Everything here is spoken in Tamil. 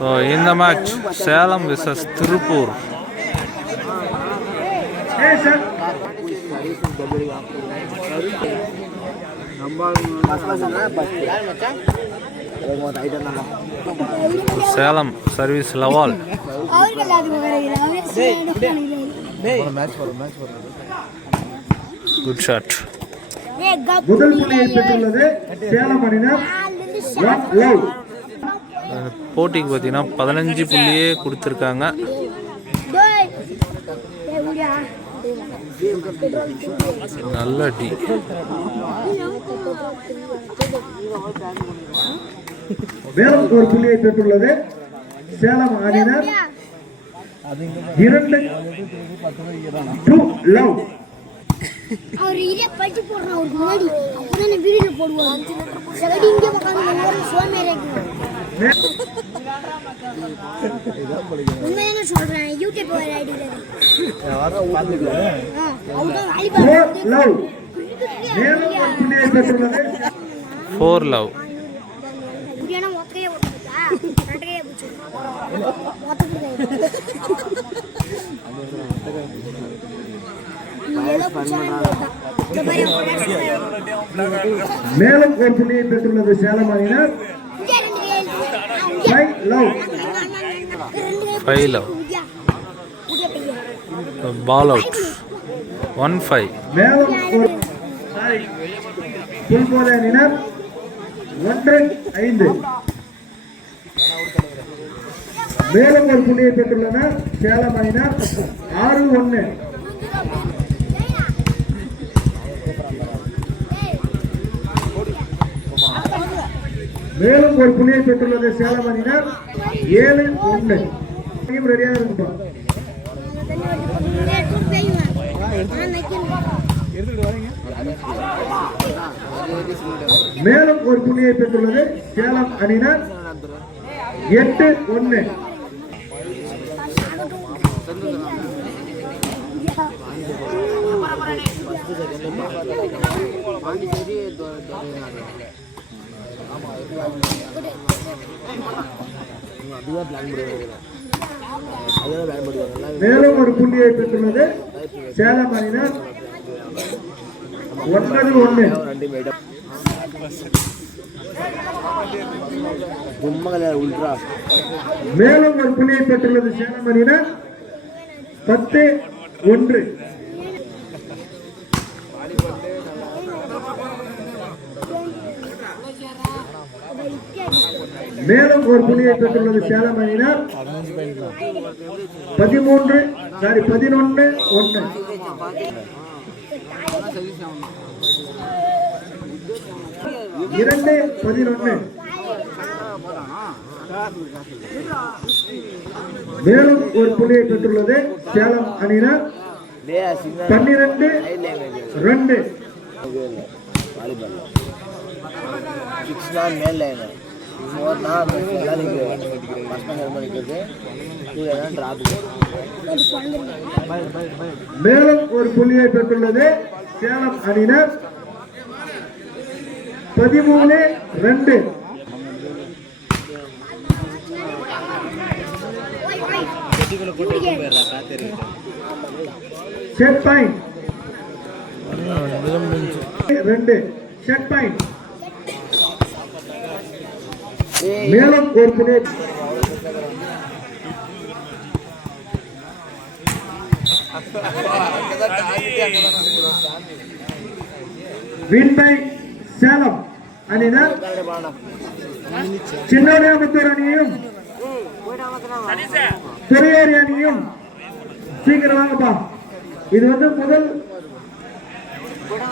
In the match, Salem vs Tirupur. Salem service Lawal. Good shot. முதல் புள்ளியை பெற்றுள்ளது சேலம் அணியினர். போட்டிக்கு பார்த்தீங்கன்னா 15 புள்ளியே கொடுத்துருக்காங்க. நல்ல டீ. மேலும் ஒரு புள்ளியை பெற்றுள்ளது சேலம் அணியினர். 2 லவ். அவர் இரிய பட்டி போடுறான் அவருக்கு முன்னாடி அப்பதானே வீடியோ போடுவாங்க. சகடி இங்க உட்கார்ந்து ஒரு சோமேரே உண்மையான சொல்றேன். யூடியூப் வர ஐடில யாரோ பாத்துக்கலாம். அவங்க வாலிபால் லவ். மேலும் ஒரு புள்ளியை பெற்றுள்ளது 4 லவ். புரியனா ஒக்கைய ஓடுதா நட்டையே புச்சு ஓடுது. மேலும் ஒரு புள்ளியை பெற்றுள்ளது சேலம் அணியினர். 5 லவ். Ball out. 1-5. மேலும் ஒரு புல்போதை அணியினர் 1-5. மேலும் ஒரு புள்ளியை பெற்றுள்ளனர் சேலம் அணியினர். 6-1. மேலும் ஒரு புள்ளியை பெற்றுள்ளது சேலம் அணியினர். 7-1. ரெடியாக இருக்குப்பா. மேலும் ஒரு புள்ளியை பெற்றுள்ளது சேலம் அணியினர். 8-1. மேலும் ஒரு புள்ளியை பெற்றுள்ளது சேலம் அணியினர். 9-1. மேலும் ஒரு புள்ளியை பெற்றுள்ளது சேலம் அணியினர். 10-1. மேலும் ஒரு புள்ளியை பெற்றுள்ளது சேலம் அணியினர். 11-1. மேலும் ஒரு புள்ளியை பெற்றுள்ளது சேலம் அணியினர். 12-2. மேலும் ஒரு புள்ளியை பெற்றுள்ளது சேலம் அணியினர். 13-2. Set point 2. Set point. மேலும் ஒரு புள்ளியை வின் பை சேலம் அணியினர். சின்னோனியாபுத்தூர் அணியும் துறையேரி அணியும் சீக்கிரம் வாங்கப்பா. இது முதல்